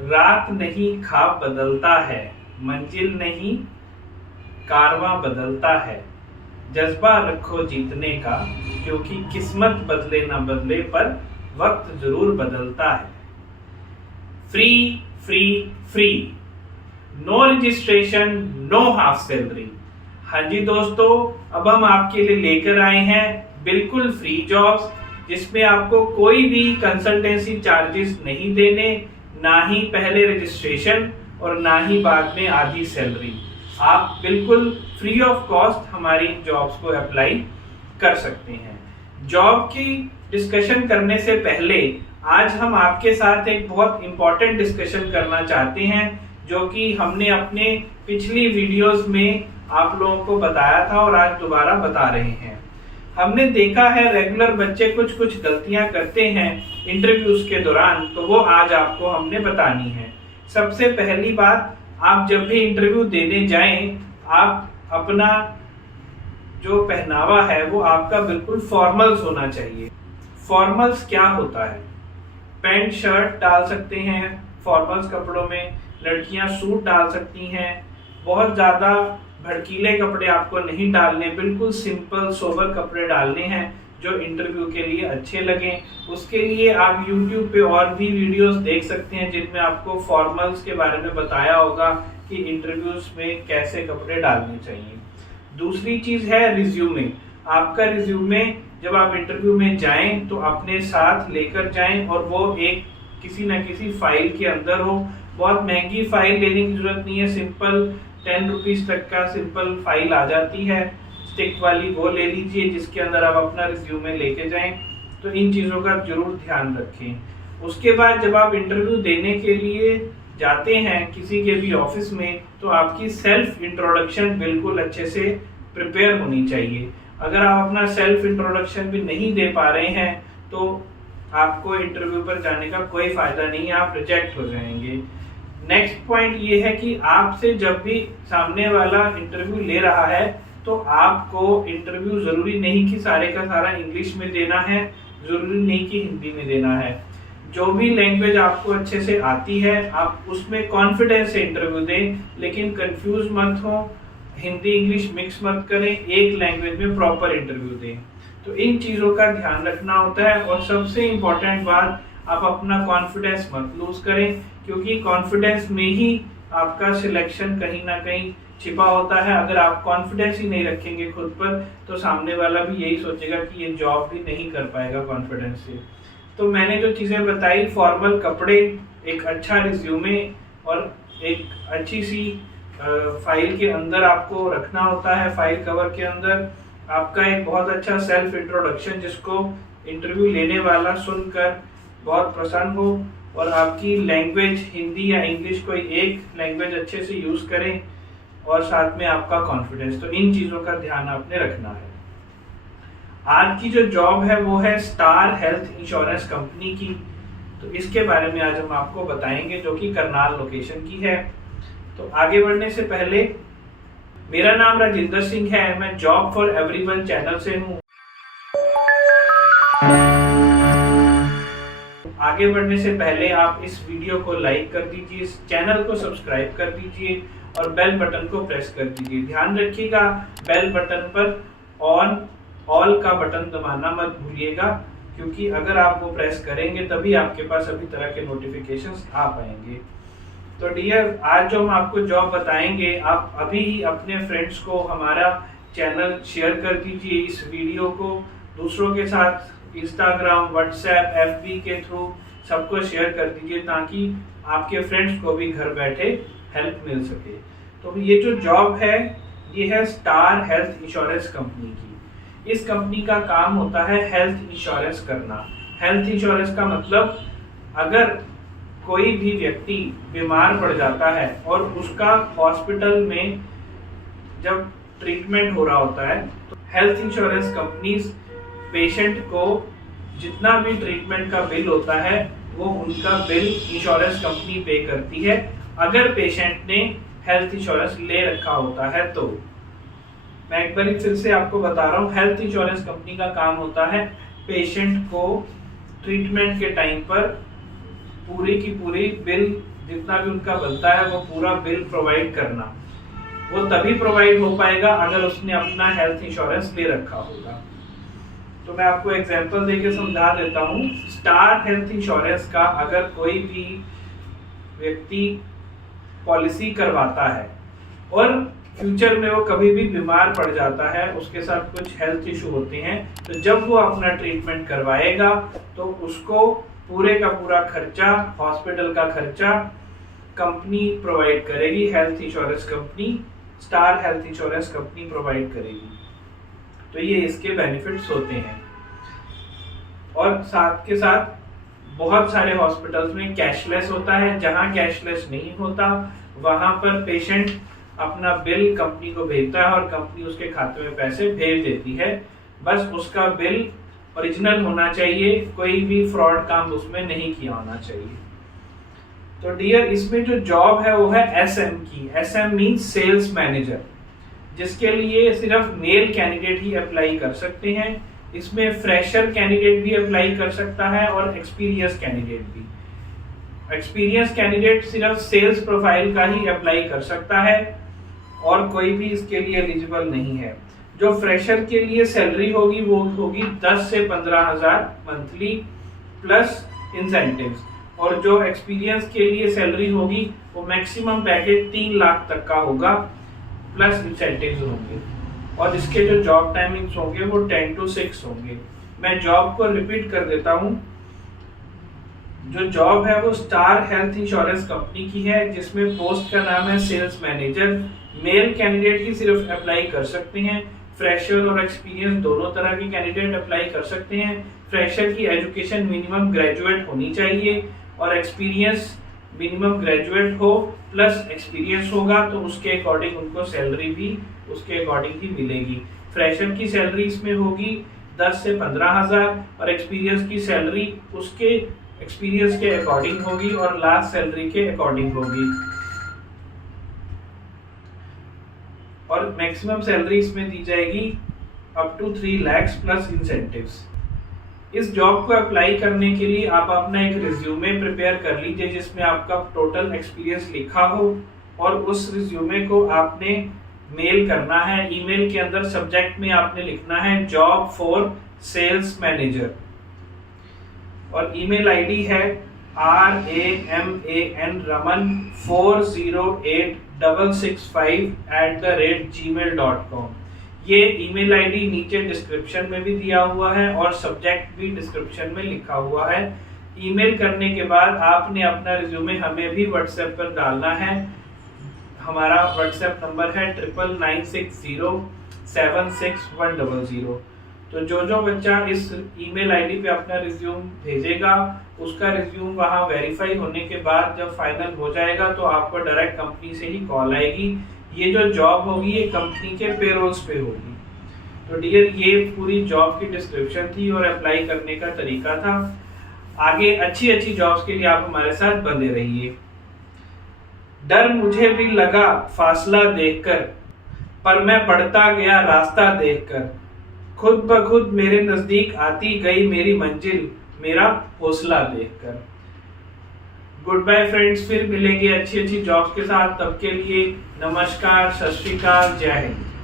रात नहीं ख्वाब बदलता है, मंजिल नहीं कारवां बदलता है। जज्बा रखो जीतने का, क्योंकि किस्मत बदले ना बदले पर वक्त जरूर बदलता है। Free free free, no registration, no half salary. हाँ जी दोस्तों, अब हम आपके लिए लेकर आए हैं बिल्कुल फ्री जॉब्स, जिसमें आपको कोई भी कंसल्टेंसी चार्जेस नहीं देने, ना ही पहले रजिस्ट्रेशन और ना ही बाद में आधी सैलरी। आप बिल्कुल फ्री ऑफ कॉस्ट हमारी जॉब्स को अप्लाई कर सकते हैं। जॉब की डिस्कशन करने से पहले आज हम आपके साथ एक बहुत इंपॉर्टेंट डिस्कशन करना चाहते हैं, जो कि हमने अपने पिछली वीडियोस में आप लोगों को बताया था और आज दोबारा बता रहे हैं। हमने देखा है रेगुलर बच्चे कुछ कुछ गलतियां करते हैं इंटरव्यूज के दौरान, तो वो आज आपको हमने बतानी है। सबसे पहली बात, आप जब भी इंटरव्यू देने जाएं, आप अपना जो पहनावा है वो आपका बिल्कुल फॉर्मल्स होना चाहिए। फॉर्मल्स क्या होता है? पैंट शर्ट डाल सकते हैं फॉर्मल्स कपड़ों में, लड़कियां सूट डाल सकती हैं। बहुत ज्यादा भड़कीले कपड़े आपको नहीं डालने, बिल्कुल सिंपल सोबर कपड़े डालने हैं जो इंटरव्यू के लिए अच्छे लगे। उसके लिए आप YouTube पे और भी वीडियोस देख सकते हैं जिनमें आपको फॉर्मल्स के बारे में बताया होगा कि इंटरव्यूज में कैसे कपड़े डालने चाहिए। दूसरी चीज है रिज्यूमे। आपका रिज्यूमे जब आप इंटरव्यू में जाएं तो अपने साथ लेकर जाएं, और वो एक किसी न किसी फाइल के अंदर हो। बहुत महंगी फाइल लेने की जरूरत नहीं है, सिंपल 10 रुपीज तक का सिंपल फाइल आ जाती है स्टिक वाली, वो ले लीजिए जिसके अंदर आप अपना रिज्यूमे लेके जाएं। तो इन चीजों का जरूर ध्यान रखें। उसके बाद जब आप इंटरव्यू देने के लिए जाते हैं किसी के भी ऑफिस में, तो आपकी सेल्फ इंट्रोडक्शन बिल्कुल अच्छे से प्रिपेयर होनी चाहिए। अगर आप अपना सेल्फ इंट्रोडक्शन भी नहीं दे पा रहे हैं तो आपको इंटरव्यू पर जाने का कोई फायदा नहीं है, आप रिजेक्ट हो जाएंगे। नेक्स्ट पॉइंट ये है कि आपसे जब भी सामने वाला इंटरव्यू ले रहा है तो आपको इंटरव्यू जरूरी नहीं कि सारे का सारा इंग्लिश में देना है, जरूरी नहीं कि हिंदी में देना है। जो भी लैंग्वेज आपको अच्छे से आती है आप उसमें कॉन्फिडेंस से इंटरव्यू दें, लेकिन कंफ्यूज मत हो, हिंदी इंग्लिश मिक्स मत करें, एक लैंग्वेज में प्रॉपर इंटरव्यू दें। तो इन चीजों का ध्यान रखना होता है। और सबसे इम्पोर्टेंट बात, आप अपना कॉन्फिडेंस मत लूज करें, क्योंकि कॉन्फिडेंस में ही आपका सिलेक्शन कहीं ना कहीं छिपा होता है। अगर आप कॉन्फिडेंस ही नहीं रखेंगे खुद पर तो सामने वाला भी यही सोचेगा कि ये जॉब भी नहीं कर पाएगा कॉन्फिडेंस से। तो मैंने जो चीजें बताई, फॉर्मल कपड़े, एक अच्छा रिज्यूमे और एक अच्छी सी फाइल के अंदर आपको रखना होता है। फाइल कवर के अंदर आपका एक बहुत अच्छा सेल्फ इंट्रोडक्शन, जिसको इंटरव्यू लेने वाला सुनकर बहुत प्रसन्न हो, और आपकी लैंग्वेज हिंदी या इंग्लिश कोई एक लैंग्वेज अच्छे से यूज करें, और साथ में आपका कॉन्फिडेंस। तो इन चीजों का ध्यान आपने रखना है। आज की जो जॉब है वो है स्टार हेल्थ इंश्योरेंस कंपनी की, तो इसके बारे में आज हम आपको बताएंगे, जो कि करनाल लोकेशन की है। तो आगे बढ़ने से पहले, मेरा नाम राजिंदर सिंह है, मैं जॉब फॉर एवरीवन चैनल से हूँ। आगे बढ़ने से पहले आप इस वीडियो को लाइक कर दीजिए, इस चैनल को सब्सक्राइब कर दीजिए और बेल बटन को प्रेस कर दीजिए। ध्यान रखिएगा बेल बटन पर ऑल का बटन दबाना मत भूलिएगा, क्योंकि अगर आप वो प्रेस करेंगे तभी आपके पास सभी तरह के नोटिफिकेशंस आ पाएंगे। तो डियर, आज जो हम आपको जॉब बताएंगे, आप अभी ही अपने फ्रेंड्स को हमारा चैनल शेयर कर दीजिए, इस वीडियो को दूसरों के साथ इंस्टाग्राम, व्हाट्सएप, FB के थ्रू सबको शेयर कर दीजिए, ताकि आपके फ्रेंड्स को भी घर बैठे हेल्प मिल सके। तो ये जो जॉब है ये है स्टार हेल्थ इंश्योरेंस कंपनी की। इस कंपनी का काम होता है हेल्थ इंश्योरेंस करना। हेल्थ इंश्योरेंस का मतलब, अगर कोई भी व्यक्ति बीमार पड़ जाता है और उसका हॉस्पिटल में जब ट्रीटमेंट हो रहा होता है, तो हेल्थ इंश्योरेंस कंपनी पेशेंट को जितना भी ट्रीटमेंट का बिल होता है वो उनका बिल इंश्योरेंस कंपनी पे करती है, अगर पेशेंट ने हेल्थ इंश्योरेंस ले रखा होता है। तो मैं एक बार फिर से आपको बता रहा हूँ, हेल्थ इंश्योरेंस कंपनी का काम होता है पेशेंट को ट्रीटमेंट के टाइम पर पूरी की पूरी बिल जितना भी उनका बनता है वो पूरा बिल प्रोवाइड करना, वो तभी प्रोवाइड हो पाएगा अगर उसने अपना हेल्थ इंश्योरेंस ले रखा होगा। तो मैं आपको एग्जांपल देके समझा देता हूँ। स्टार हेल्थ इंश्योरेंस का अगर कोई भी व्यक्ति पॉलिसी करवाता है और फ्यूचर में वो कभी भी बीमार पड़ जाता है, उसके साथ कुछ हेल्थ इशू होते हैं, तो जब वो अपना ट्रीटमेंट करवाएगा तो उसको पूरे का पूरा खर्चा, हॉस्पिटल का खर्चा कंपनी प्रोवाइड करेगी, health insurance company, star health insurance company provide करेगी। तो ये इसके बेनिफिट्स होते हैं। और साथ के साथ बहुत सारे हॉस्पिटल्स में कैशलेस होता है, जहां कैशलेस नहीं होता वहां पर पेशेंट अपना बिल कंपनी को भेजता है और कंपनी उसके खाते में पैसे भेज देती है। बस उसका बिल ओरिजिनल होना चाहिए, कोई भी फ्रॉड काम उसमें नहीं किया होना चाहिए। तो डियर, इसमें जो जॉब है वो है एसएम की। एसएम मींस सेल्स मैनेजर, जिसके लिए सिर्फ मेल कैंडिडेट ही अप्लाई कर सकते हैं। इसमें फ्रेशर कैंडिडेट भी अप्लाई कर सकता है और एक्सपीरियंस कैंडिडेट भी। एक्सपीरियंस कैंडिडेट सिर्फ सेल्स प्रोफाइल का ही अप्लाई कर सकता है और कोई भी इसके लिए एलिजिबल नहीं है। जो फ्रेशर के लिए सैलरी होगी वो होगी 10 से 15,000 मंथली प्लस इंसेंटिव्स, और जो एक्सपीरियंस के लिए सैलरी होगी वो मैक्सिमम पैकेज 3 लाख तक का होगा प्लस इंसेंटिव्स होंगे। और इसके जो जॉब टाइमिंग्स होंगे वो 10 to 6 होंगे। मैं जॉब को रिपीट कर देता हूँ। जो जॉब है वो स्टार हेल्थ इंश्योरेंस कंपनी की है, जिसमें पोस्ट का नाम है सेल्स मैनेजर। मेल कैंडिडेट ही सिर्फ अप्लाई कर सकते हैं। फ्रेशर और एक्सपीरियंस दोनों तरह के कैंडिडेट अप्लाई कर सकते हैं। फ्रेशर की एजुकेशन मिनिमम ग्रेजुएट होनी चाहिए और एक्सपीरियंस मिनिमम ग्रेजुएट हो प्लस एक्सपीरियंस होगा, तो उसके अकॉर्डिंग उनको सैलरी भी उसके अकॉर्डिंग ही मिलेगी। फ्रेशर की सैलरी इसमें होगी 10 से 15,000 और एक्सपीरियंस की सैलरी उसके एक्सपीरियंस के अकॉर्डिंग होगी और लास्ट सैलरी के अकॉर्डिंग होगी। और मैक्सिमम सैलरी इसमें दी जाएगी up to 3 lakh plus incentives. इस जॉब को अप्लाई करने के लिए आप अपना एक रिज्यूमे प्रिपेयर कर लीजिए जिसमें आपका टोटल एक्सपीरियंस लिखा हो, और उस रिज्यूमे को आपने मेल करना है। ईमेल के अंदर सब्जेक्ट में आपने लिखना है जॉब फॉर सेल्स मैनेजर, और ईमेल आईडी है raman4086565@gmail.com। ये ईमेल आईडी नीचे डिस्क्रिप्शन में भी दिया हुआ है और सब्जेक्ट भी डिस्क्रिप्शन में लिखा हुआ है। ईमेल करने के बाद आपने अपना रिज्यूमे हमें भी व्हाट्सएप पर डालना है। हमारा व्हाट्सएप नंबर है 9960761100। तो जो बच्चा इस ईमेल आईडी पे अपना रिज्यूम भेजेगा, उसका रिज्यूम वहाँ वेरीफाई होने के बाद जब फाइनल हो जाएगा तो आपको डायरेक्ट कंपनी से ही कॉल आएगी। ये जो जॉब होगी ये कंपनी के पेरोल्स पे होगी। तो डियर, ये पूरी जॉब की डिस्क्रिप्शन थी और अप्लाई करने का तरीका था। आगे अच्छी अच्छी जॉब्स के लिए आप हमारे साथ बने रहिए। डर मुझे भी लगा फासला देखकर, पर मैं बढ़ता गया रास्ता देखकर। खुद ब खुद मेरे नजदीक आती गई मेरी मंजिल, मेरा हौसला देखकर। गुड बाय फ्रेंड्स, फिर मिलेंगे अच्छी अच्छी जॉब्स के साथ। तब के लिए नमस्कार, सत श्री अकाल, जय हिंद।